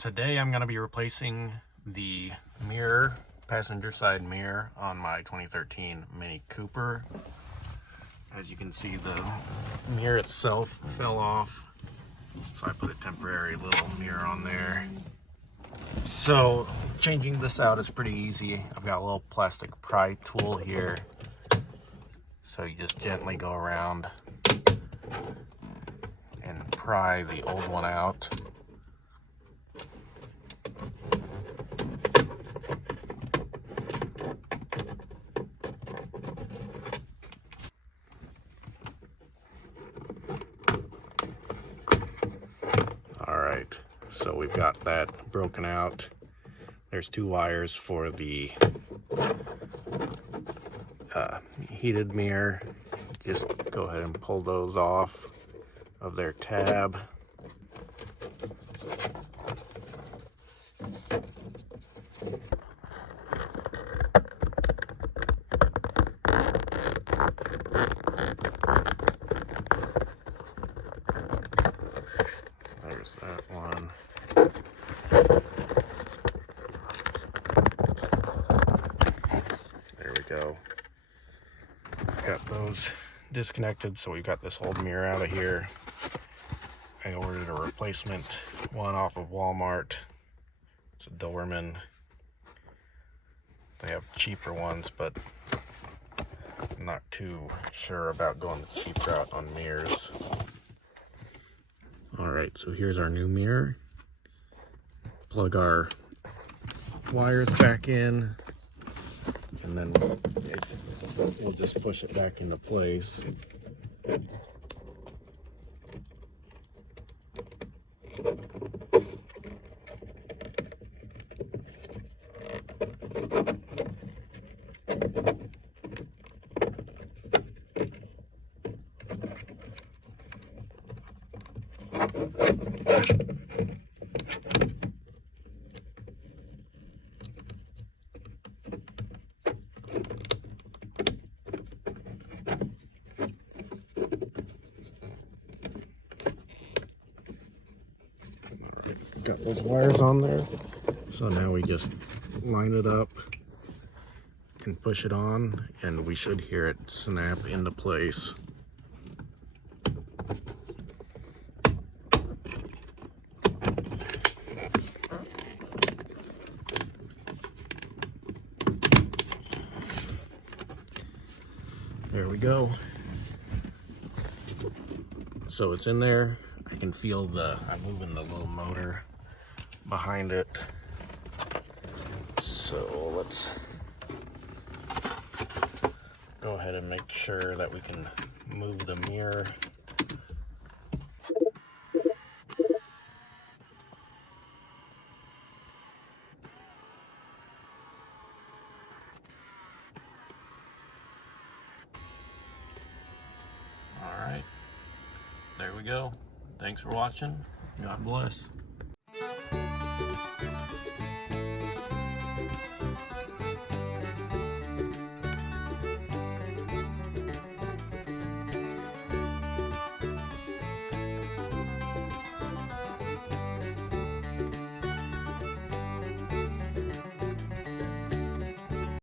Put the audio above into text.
Today I'm going to be replacing the mirror, passenger side mirror on my 2013 Mini Cooper. As you can see, the mirror itself fell off, so I put a temporary little mirror on there. So changing this out is pretty easy. I've got a little plastic pry tool here, so you just gently go around and pry the old one out. Alright, so we've got that broken out. There's two wires for the heated mirror. Just go ahead and pull those off of their tab. There's that one. There we go. Got those disconnected, so we've got this old mirror out of here. I ordered a replacement one off of Walmart. It's a Doberman. They have cheaper ones, but I'm not too sure about going the cheap route on mirrors. Alright, so here's our new mirror. Plug our wires back in, and then we'll just push it back into place. Got those wires on there, so now we just line it up and push it on, and we should hear it snap into place. There we go. So it's in there. I can feel I'm moving the little motor behind it. So let's go ahead and make sure that we can move the mirror. All right, there we go. Thanks for watching. God bless.